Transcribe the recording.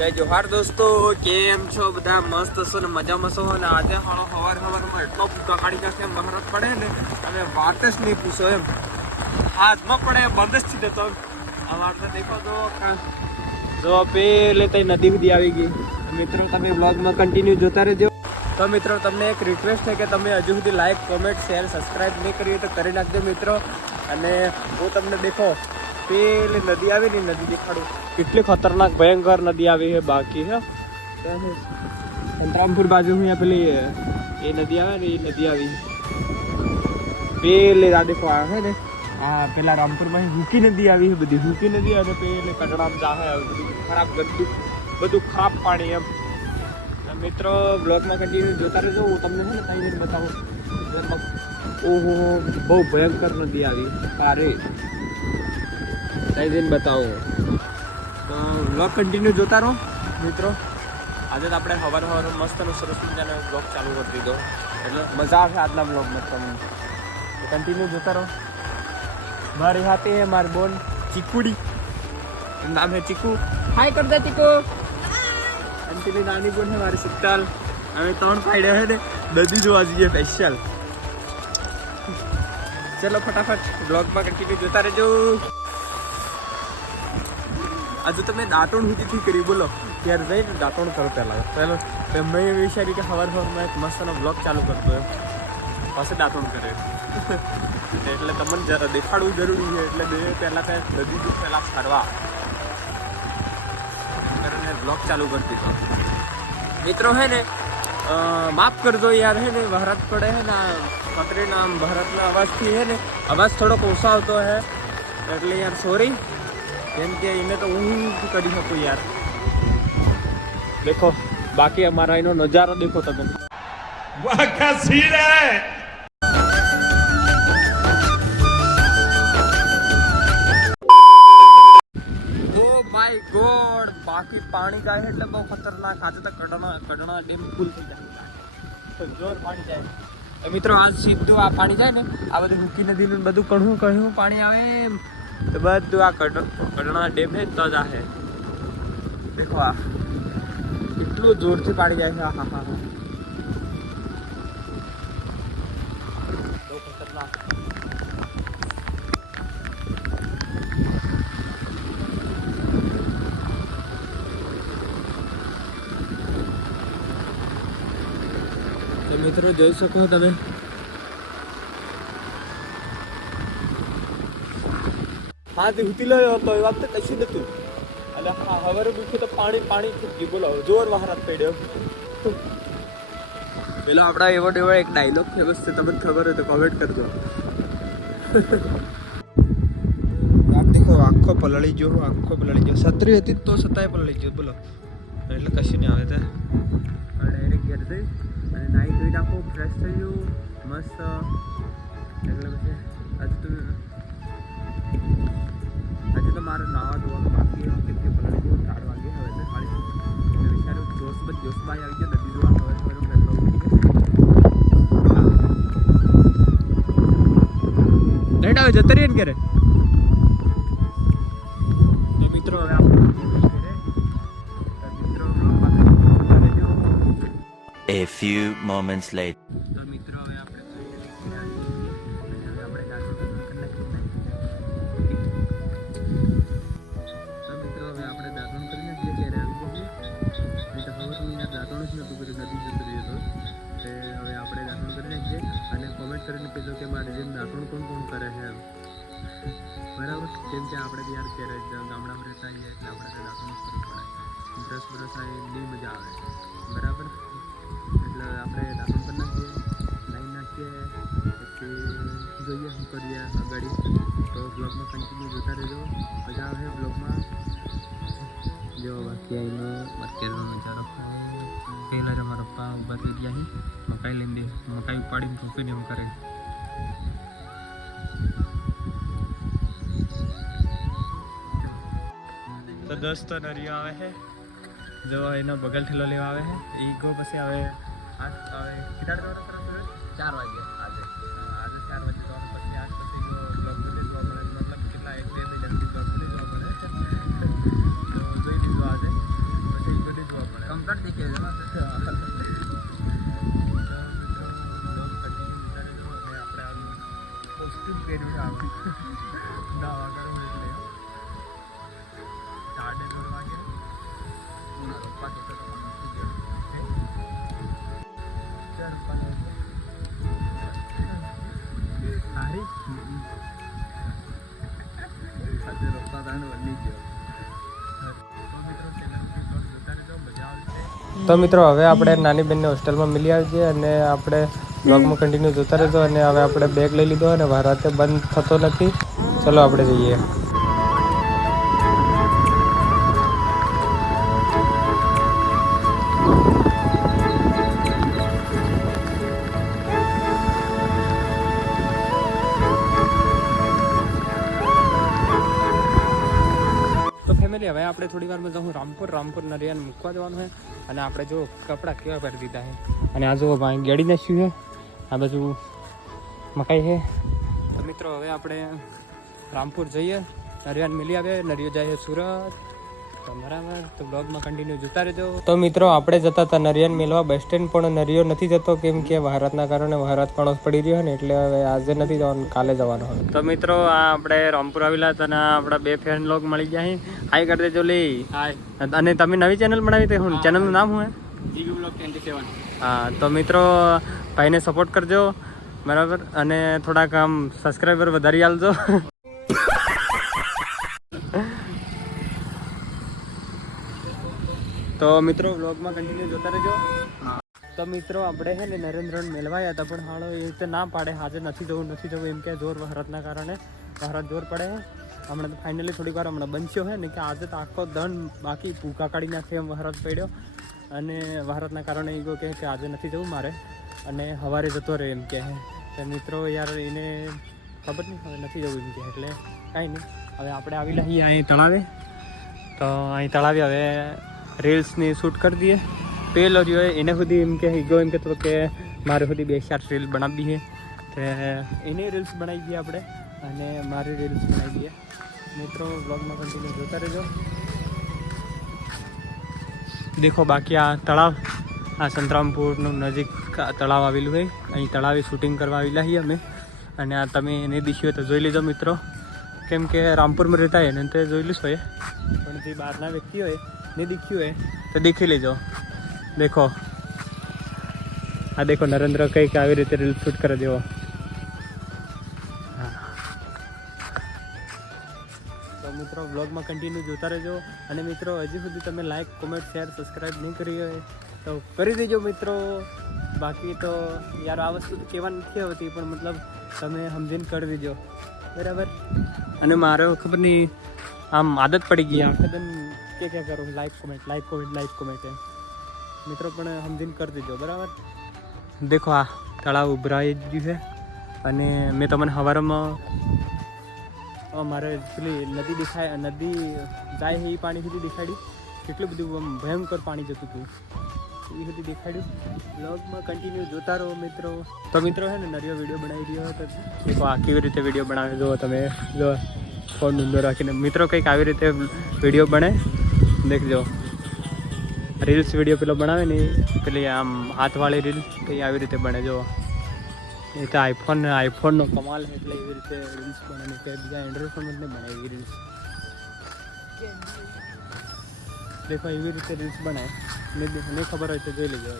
જય જોહાર દોસ્તો, કેમ છો બધા? મસ્ત છો ને મજામાં છો ને? આજે સવારમાં એટલો ભૂકા કાઢી નાખે મહેનત પડે ને અને વાત જ નહીં પૂછો એમ. હાથમાં પડે બંધ જ થઈ જતો. અમારે તો દેખો જો પેલે તઈ નદી સુધી આવી ગઈ. મિત્રો તમે બ્લોગમાં કન્ટિન્યુ જોતા રહેજો. તો મિત્રો તમને એક રિક્વેસ્ટ છે કે તમે હજુ સુધી લાઈક, કોમેન્ટ, શેર, સબસ્ક્રાઈબ નહીં કરી હોય તો કરી નાખજો મિત્રો. અને હું તમને દેખો પેલી નદી આવી ને નદી દેખાડું, કેટલી ખતરનાક ભયંકર નદી આવી છે. બાકી હે સંતરામપુર બાજુ અહીંયા પેલી એ નદી આવે ને એ નદી આવી પેલી આ દેખો આ છે ને આ પેલા રામપુરમાં હુકી નદી આવી છે. બધી હુકી નદી અને પેલી કટડામ જાહે બધું ખરાબ ગંદુ બધું ખરાબ પાણી એમ. મિત્રો બ્લોગમાં કન્ટિન્યુ જોતા રહેજો. હું તમને છે ને કઈ રીતે બતાવું. ઓહો બહુ ભયંકર નદી આવી તારે કઈ દિન બતાવો. તો બ્લોગ કન્ટિન્યુ જોતા રહો મિત્રો. આજે તો આપણે સવાર મસ્તનો સરસ મજાનો બ્લોગ ચાલુ કરી દીધો એટલે મજા આવશે આજના બ્લોગમાં. તમને કન્ટિન્યુ જોતા રહો. મારી હાથે હે મારી બોન ચીકુડી, નામ હે ચીકુ. હાય કર દે ચીકુ. અને પેલી નાની બોન હે મારી શીતલ. હવે 3 પાડ્યા હે ને નદી જોવા જઈએ સ્પેશિયલ. ચલો ફટાફટ બ્લોગમાં કન્ટિન્યુ જોતા રહેજો. આજે તમે દાંતણ સુધીથી કરી બોલો ત્યારે જઈને દાંતણ કરો પહેલાં મેં વિચાર્યું કે સવારમાં એક મસ્તનો બ્લોગ ચાલુ કરતો એમ પાસે દાંતણ કરે એટલે તમને જરા દેખાડવું જરૂરી છે. એટલે બે પહેલાં ત્યાં નદી પહેલાં ફરવા કરીને બ્લોગ ચાલુ કરી દીધો. મિત્રો હે ને માફ કરજો યાર હે ને ભારત પડે હે ને પતરીના ભારતના અવાજથી હે ને અવાજ થોડોક ઓછો આવતો હે એટલે યાર સોરી. કેમ કે એને તો હું કરી શકું યાર. દેખો બાકી અમારા એનો નજારો દેખો તમે. વાહ ક્યા સીન હે. ઓ માય ગોડ બાકી પાણી જાય એટલે બહુ ખતરનાક. આજે તો કડણા ડેમ ફૂલ થઈ જાય, જોર પાણી જાય. મિત્રો આજ સીધું આ પાણી જાય ને આ બધું હુકી નદીનું બધું કણું પાણી આવે તો બધું આ કડણા ડેમ હે તો જ આ દેખો આ એટલું જોરથી પાડી જાય છે. હા હા બહુ ખતરનાક. તો મિત્રો જોઈ શકો તમે હા તે ઉતી લો તો એ વખતે કશું નતું અને હા હવે દુખ્યું તો પાણી ખૂટી બોલો જોર વહારાત પડ્યો. પેલો આપણા એવો એક ડાયલોગ ફેમસ છે, તમને ખબર હોય તો કોમેન્ટ કરજો. આપ દેખો આખો પલળી ગયો છત્રી હતી તો છતાંય પલળી ગયો બોલો. એટલે કશું નહીં આવે ત્યાં ડાયરેક્ટ ઘેર જઈ અને નાહી ધોઈ નાખો, ફ્રેશ થઈ ગયું મસ્ત. એટલે પછી આજે તો મારે નાવા ધોવાનું બાકી કેમ કે પલળી ગયું 4 વાગે હવે તો ખાલી એટલે વિચાર્યું જોશમાં આવી ગયો નદી જોવા. હવે લેટ આવે જતા રહીએ ને ઘરે. મિત્રો હવે A few moments later. તો મિત્રો હવે આપણે દાંતણ કરીને જે ઘેરે આવી ગયું છે તો હવે દાંતણ જ નહોતું કર્યું, નદી જતું રહ્યું હતો. તે હવે આપણે દાંતણ કરી નાખીએ અને કોમેન્ટ કરીને કહેજો કે મારે જેમ દાંતણ કોણ કરે છે એમ. બરાબર. કેમ કે આપણે યાર ઘેરે ગામડામાં રહેતા આવીએ એટલે આપણે દાંતણ જ કરવું પડે. બ્રશ આવે નહીં મજા આવે. બરાબર. એટલે આપણે દાંતણ કરી નાખીએ, લાઈન નાખીએ, પછી જોઈએ શું કરીએ આગળ. તો બ્લોગમાં કન્ટિન્યુ જોતા રહેજો, મજા આવે બ્લોગમાં. જો બાકી આવીને માર્કેટનો નજારો પહેલાં જ અમારા પપ્પા ઊભા થઈ ગયા છે. મકાઈ લઈને મકાઈ ઉપાડીને રોપીને એમ કરે. તો દોસ્તો નરિયો આવે છે જો એનો બગલ ઠેલો લેવા આવે છે. એ ગો પછી હવે કેટલા દોડ 4 વાગે આજે 4 વાગે દોડ પછી આજ પછી બ્લોગ જોવા પડે. મતલબ કેટલા 1-2 મિનિટ બ્લોગ જોવા પડે. તો જોઈ લીધું આજે પછી તો મિત્રો હવે આપણે નાની બેનને હોસ્ટેલમાં મિલી આવીએ અને આપણે બ્લોગમાં કન્ટિન્યુ જોતા રહેજો. અને હવે આપણે બેગ લઈ લીધો અને રાતે બંધ થતો નથી. ચલો આપણે જઈએ. તો ફેમિલી હવે આપણે થોડી વારમાં જાઉં રામપુર નરિયાને મૂકવા જવાનું છે. અને આપણે જો કપડાં કેવા પહેરી દીધા છે. અને આ જો ભાઈ ગેડી નાખ્યું છે. આ બાજુ મકાઈ છે. તો મિત્રો હવે આપણે રામપુર જઈએ, નરિયાને મિલી આવે. નરિયો જાય સુરત. તો બરાબર, તો બ્લોગમાં કન્ટિન્યુ જોતા રહેજો. તો મિત્રો આપણે જતા હતા નરિયાને મેળવા બસ સ્ટેન્ડ, પણ નરિયો નથી જતો કેમ કે વહારાતના કારણે વહારાત કણોસ પડી રહ્યો ને, એટલે હવે આજે નથી જવાનું, કાલે જવાનું હોય. તો મિત્રો આ આપણે રામપુર આવેલા હતા અને આપણા બે ફ્રેન્ડ લોગ મળી ગયા. હાઈ કરી દેજો લે. હાય. અને તમે નવી ચેનલ બનાવી તે હું ચેનલનું નામ શું જીગુ બ્લોગ 27? હા, તો મિત્રો ભાઈને સપોર્ટ કરજો બરાબર, અને થોડાક આમ સબસ્ક્રાઈબર વધારી આલજો. તો મિત્રો વ્લોગમાં કન્ટિન્યુ જોતા રહેજો. તો મિત્રો આપણે છે ને નરેન્દ્રને મેળવાયા હતા, પણ હાલો એ રીતે ના પાડે, આજે નથી જવું એમ કે જોર વહરાતના કારણે વહરાત જોર પડે. હમણાં તો ફાઇનલી થોડીક વાર હમણાં બનશ્યો હોય ને કે આજે તો આખો દંડ બાકી ભૂકા કાઢી નાખે એમ વહરાત પડ્યો. અને વહરાતના કારણે એ કહે કે આજે નથી જવું મારે, અને સવારે જતો રહે એમ કહે. તો મિત્રો યાર એને ખબર નહીં, હવે નથી જવું એમ કહે, એટલે કાંઈ નહીં. હવે આપણે આવી લઈએ અહીં તળાવે. તો અહીં તળાવે હવે રીલ્સની શૂટ કરી દઈએ. પેલો રહ્યો એને સુધી એમ કે ગયો એમ કહેતો કે મારે સુધી 2-4 રીલ બનાવવી છે. તો એને રીલ્સ બનાવી દઈએ આપણે, અને મારી રીલ્સ બનાવી દઈએ. મિત્રો બ્લોગમાં કન્ટિન્યુ જોતા રહેજો. દેખો બાકી આ તળાવ, આ સંતરામપુરનું નજીક તળાવ આવેલું હોય. અહીં તળાવે શૂટિંગ કરવા આવેલા છીએ અમે. અને આ તમે એને દીખ્યું હોય તો જોઈ લેજો મિત્રો, કેમ કે રામપુરમાં રહેતા હોય ને તે જોઈ લઈશ હોય, પણ જે બહારના વ્યક્તિ હોય ને દીખ્યું હોય તો દેખી લેજો. દેખો આ દેખો નરેન્દ્ર કંઈક આવી રીતે રીલ શૂટ કરી દેવો. હા, તો મિત્રો બ્લોગમાં કન્ટિન્યુ જોતા રહેજો. અને મિત્રો હજી સુધી તમે લાઈક, કોમેન્ટ, શેર, સબસ્ક્રાઈબ નહીં કરી હોય તો કરી દેજો મિત્રો. બાકી તો યાર આ વસ્તુ કહેવા નથી આવતી, પણ મતલબ તમે સમજીને કરી દેજો બરાબર. અને મારે ખબર નહીં આમ આદત પડી ગઈ આખા દિન કે કરું લાઈક કોમેન્ટ એમ. મિત્રો પણ સમજીને કરી દેજો બરાબર. દેખો આ તળાવ ઉભરાઈ ગયું છે. અને મેં તમને સવારમાં મારે પેલી નદી દેખાય, નદી જાય છે એ પાણી સુધી દેખાડ્યું. કેટલું બધું આમ ભયંકર પાણી જતું હતું એ સુધી દેખાડ્યું. બ્લોગમાં કન્ટિન્યુ જોતા રહો મિત્રો. તો મિત્રો છે ને નરિયો વિડીયો બનાવી રહ્યો હતો. દેખો આ કેવી રીતે વિડીયો બનાવે જુઓ તમે, જો ફોન ઊંધો રાખીને. મિત્રો કંઈક આવી રીતે વિડીયો બને દેખજો. રીલ્સ વિડીયો પેલો બનાવે ને પેલી આમ હાથવાળી રીલ, કંઈ આવી રીતે બને જો. એ તો આઈફોનનો કમાલ છે, એટલે એવી રીતે રીલ્સ બને કે બીજા એન્ડ્રોઈડ ફોન જ નહીં બને એવી રીલ્સ. દેખો એવી રીતે રીલ્સ બનાવે, મને ખબર હોય તો જોઈ લેજો.